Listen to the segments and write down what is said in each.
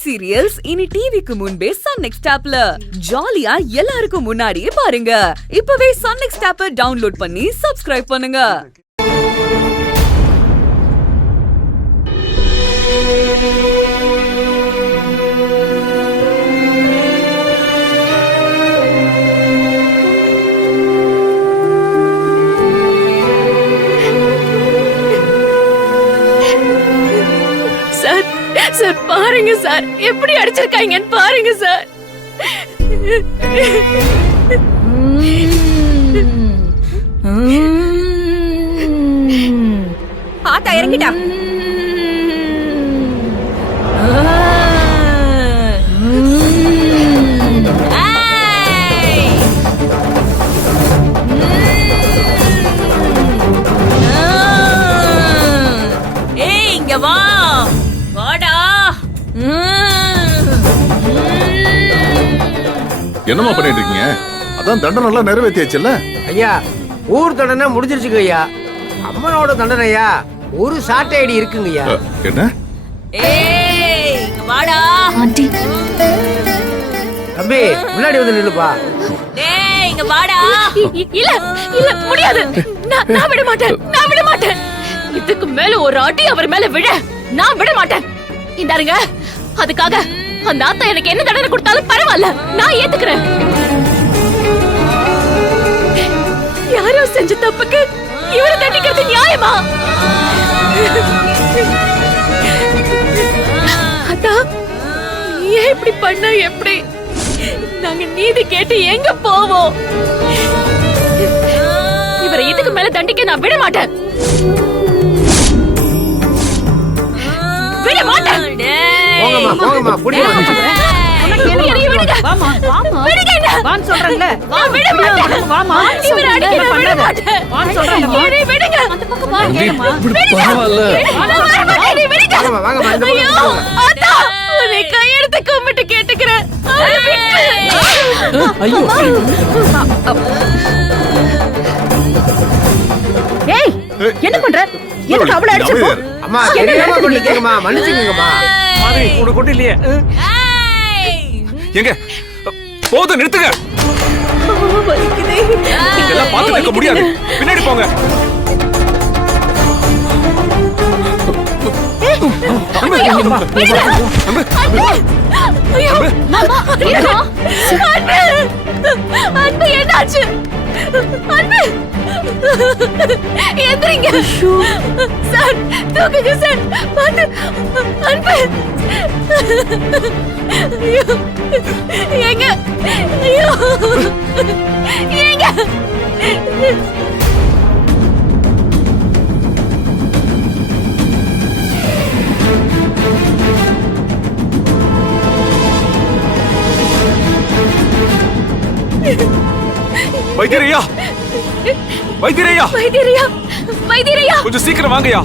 Web serials இனி டிவிக்கு முன்பே சன் நெக்ஸ்ட் ஆப்ல ஜாலியா எல்லாருக்கும் முன்னாடியே பாருங்க. இப்பவே சன் நெக்ஸ்ட் ஆப்பை டவுன்லோட் பண்ணி சப்ஸ்கிரைப் பண்ணுங்க. சார் பாருங்க சார், எப்படி அடிச்சிருக்காங்கன்னு பாருங்க சார். ஆத்தா இறங்கிட்டா. ஏய் இங்க வா, வாடா. என்னமா பண்ணிட்டு இருக்கீங்க? அதான் தண்டனை எல்லாம் நிறைவேற்றியாச்சுல்ல? ஐயா, ஊர் தண்டனை முடிஞ்சிருச்சுங்க ஐயா. அம்மனோட தண்டனையா ஒரு சாட்டை ஐடி இருக்குங்க ஐயா. என்ன? ஏய் இங்க வாடா. ஆண்டி, தம்பி முன்னாடி வந்து நில்லுப்பா. டேய் இங்க வாடா. இல்ல இல்ல முடியாது. நான் விட மாட்டேன், நான் விட மாட்டேன். இதுக்கு மேல ஒரு அடி அவர் மேல விட நான் விட மாட்டேன். இந்தாருங்க, அதுக்காக அந்த ஆத்தா எனக்கு என்ன தண்டனை கொடுத்தாலும் பரவாயில்ல, நான் ஏத்துக்கிறேன். யாரோ செஞ்ச தப்புக்கு இவரை தண்டிக்கிறது நியாயமா? அத்தா, ஏன் இப்படி பண்ண? எப்படி நாங்க நீதி கேட்டு எங்க போவோம்? இவரை இதுக்கு மேல தண்டிக்க நான் விட மாட்டேன், விட மாட்டேன். போங்கம்மா போங்கம்மா, புடிங்க. கையெடுத்து கும்பிட்டு கேட்டுக்கிறேன். என்ன பண்ற? எதுக்கு அவளை அடிச்சப்போ? அம்மா தெரியாம பண்ணிட்டீங்கம்மா, மன்னிச்சுக்கங்கம்மா. மாதிரி கூட கொண்டு இல்லையே. எங்க போதும், நிறுத்துங்க. இதெல்லாம் பார்த்து நிற்க முடியாது, பின்னாடி போங்க. என்னாச்சு? எந்திரிங்க சார், தூக்குங்க சார். பாத்து அன்பு. ஐயோ ஏங்க, ஐயோ ஏங்க. வைத்தியரையா, வைத்தியரையா, வைத்தியரையா, வைத்தியரையா, கொஞ்சம் சீக்கிரம் வாங்கயா.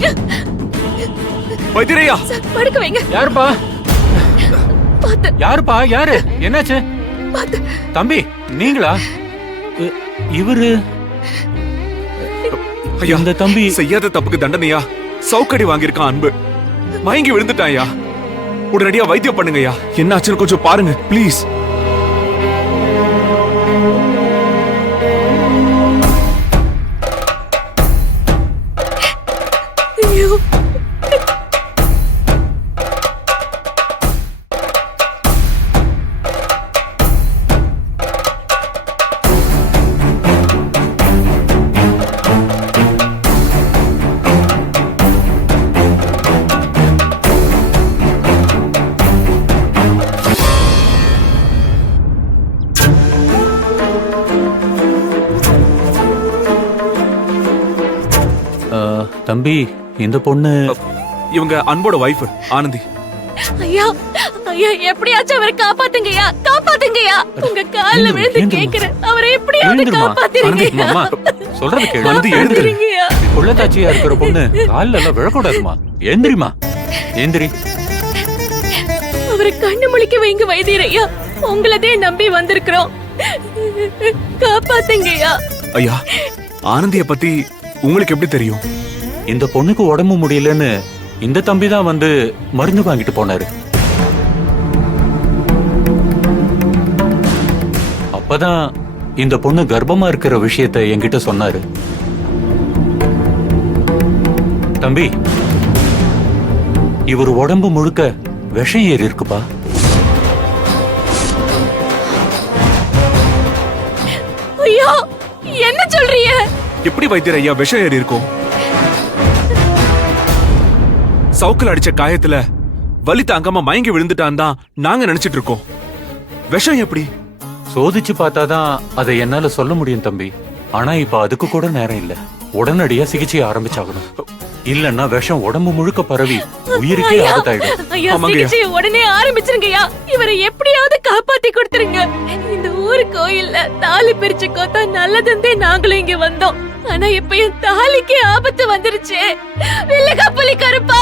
வைத்தியரையா, படுக்க வைங்க. யாருப்பா? பாத்து. யாருப்பா? யாரு? என்னாச்சு? பாத்து. தம்பி நீங்களா? இவரு ஐயா, இந்த தம்பி செய்யாத தப்புக்கு தண்டனையா சவுக்கடி வாங்கியிருக்கான். அன்பு மயங்கி விழுந்துட்டாயா. உடனடியா வைத்தியம் பண்ணுங்கய்யா. என்னாச்சுன்னு கொஞ்சம் பாருங்க ப்ளீஸ். தம்பி, இந்த பொண்ணு இவங்க அன்போட வைஃப் ஆனந்தி. ஐயா, ஐயா எப்படியாச்சும் அவரை காப்பாத்துங்கய்யா, காப்பாத்துங்கய்யா. உங்க கால்ல விழுந்து கேக்குறேன், அவரை எப்படியாவது காப்பாத்துறீங்க. சொல்றது கேளு. வந்து எழுந்துருங்கய்யா. கொள்ளத்தாச்சியா இருக்கிற பொண்ணு கால்ல எல்லாம் விழக்கூடாதுமா. ஏந்திரிமா, ஏந்திரி. அவரை கண்ணு முழிக்க வைங்க வைத்தியரையா. உங்களதே நம்பி வந்திருக்கிறோம், காப்பாத்துங்கய்யா. ஐயா, ஆனந்திய பத்தி உங்களுக்கு எப்படி தெரியும்? இந்த பொண்ணுக்கு உடம்பு முடியலன்னு இந்த தம்பி தான் வந்து மருந்து வாங்கிட்டு போனாரு. அப்பதான் இந்த பொண்ணு கர்ப்பமா இருக்கிற விஷயத்தை என்கிட்ட சொன்னாரு. தம்பி, இவர் உடம்பு முழுக்க விஷம் ஏறி இருக்குப்பா. ஐயோ, என்ன சொல்றீங்க? எப்படி வைத்தியர் ஐயா விஷம் ஏறி இருக்கும்? சவுக்கில் அடிச்ச காயத்துல வலி தாங்காம மயங்கி விழுந்துட்டான் தான் நாங்க நினைச்சிட்டு இருக்கோம். விஷம் எப்படி? சோதிச்சு பார்த்தாதான் அதை என்னால சொல்ல முடியும் தம்பி. ஆனா இப்ப அதுக்கு கூட நேரம் இல்ல. உடனடியா சிகிச்சை ஆரம்பிச்சாகணும். இல்லன்னா விஷம் உடம்பு முழுக்க பரவி உயிருக்கே ஆபத்தாயிடும். ஐயா, ஆமாங்க ஐயா. சிகிச்சையை உடனே ஆரம்பிச்சிருங்கய்யா. இவரை எப்படியாவது காப்பாத்தி கொடுத்துருங்க. இந்த ஊர் கோயில்ல தாலி பிரிச்சு கோத்தா நல்லதுந்தே நாங்களும் இங்க வந்தோம். ஆனா இப்ப என் தாலிக்கு ஆபத்து வந்துருச்சு. வெள்ளக்காப்புலி கருப்பா,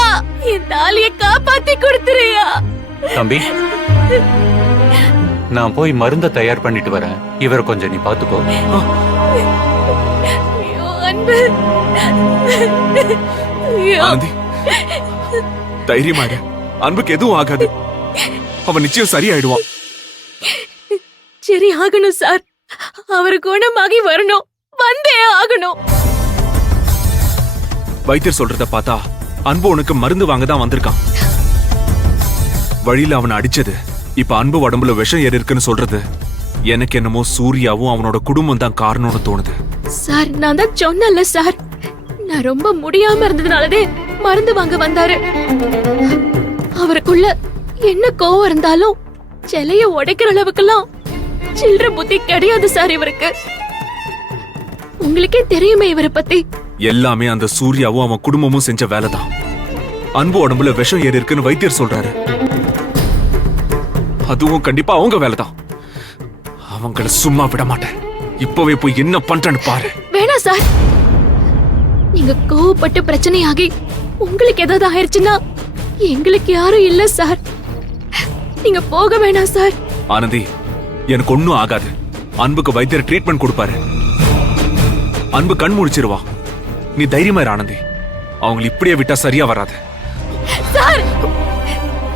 என் தாலியை காப்பாத்தி கொடுத்துருயா. தம்பி, நான் போய் மருந்த தயார் பண்ணிட்டு வரேன். இவரை கொஞ்சம் நீ பாத்துக்கோ. ஐயோ, அன்பு. ஐயோ. ஆனந்தி, தைரியமா இரு. அன்புக்கு எதுவும் ஆகாது. அவன் நிச்சயம் சரியாயிடுவான். சரி ஆகணும் சார். அவரு குணமாகி வரணும். வந்தே ஆகணும். வைத்தியர் சொல்றத பார்த்தா அன்பு உனக்கு மருந்து வாங்க தான் வந்திருக்கான். வழியில அவனை அடிச்சது, இப்ப அன்பு உடம்புல விஷம் ஏறி இருக்குன்னு சொல்றது எனக்கு என்னமோ சூர்யாவும் அவனோட குடும்பம் தான் காரணம்னு தோணுது. சார், நான் தான் சொன்னல சார், நான் ரொம்ப முடியாம இருந்ததுனாலதே மருந்து வாங்க வந்தாரு. அவருக்குள்ள என்ன கோவம் இருந்தாலும் சிலைய உடைக்கிற அளவுக்கெல்லாம் சில்லற புத்தி கிடையாது சார் இவருக்கு. உங்களுக்கே தெரியுமே இவரை பத்தி. எல்லாமே அந்த சூர்யாவும் அவன் குடும்பமும் செஞ்ச வேலைதான். அன்பு உடம்புல விஷம் ஏறி இருக்குன்னு வைத்தியர் சொல்றாரு. அதுவும் கண்டிப்பா அவங்க வேலைதான். அவங்கள சும்மா விட மாட்டேன். இப்பவே போய் என்ன பண்றேன்னு பாரு. வேணாம் சார். நீங்க கோவப்பட்டு பிரச்சனையாகி உங்களுக்கு ஏதாவது ஆயிருச்சுன்னா எங்களுக்கு யாரும் இல்ல சார். நீங்க போக வேணாம் சார். ஆனந்தி, எனக்கு ஒண்ணும் ஆகாது. அன்புக்கு வைத்தியர் ட்ரீட்மெண்ட் கொடுப்பாரு. அன்பு கண் முழிச்சிருவா. நீ தைரியமா இரு ஆனந்தி. அவங்களை இப்படியே விட்டா சரியா வராது. சார்,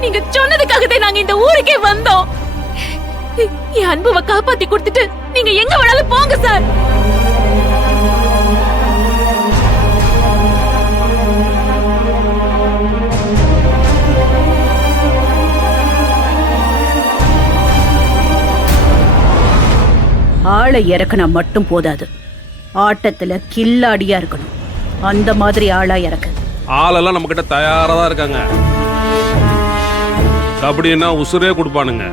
நீங்க சொன்னதுக்காகவே நாங்க இந்த ஊருக்கே வந்தோம். என் அன்புவை காப்பாத்தி கொடுத்துட்டு நீங்க எங்க வேணாலும் போங்க சார். ஆளை இறக்குனா மட்டும் போதாது, ஆட்டத்துல கில்லாடியா இருக்கணும். அந்த மாதிரி ஆளா இறக்கு. ஆளெல்லாம் நம்ம கிட்ட தயாரா தான் இருக்காங்க. கபடின்னா உசுரே கொடுப்பானுங்க.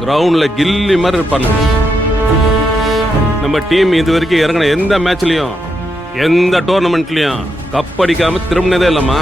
கிரவுண்ட்ல கில்லி மாதிரி இருப்பானுங்க. நம்ம டீம் இது வரைக்கும் இறங்கின எந்த மேட்ச்லயும் எந்த டோர்னமெண்ட்லயும் கப் அடிக்காம திரும்பினதே இல்லம்மா.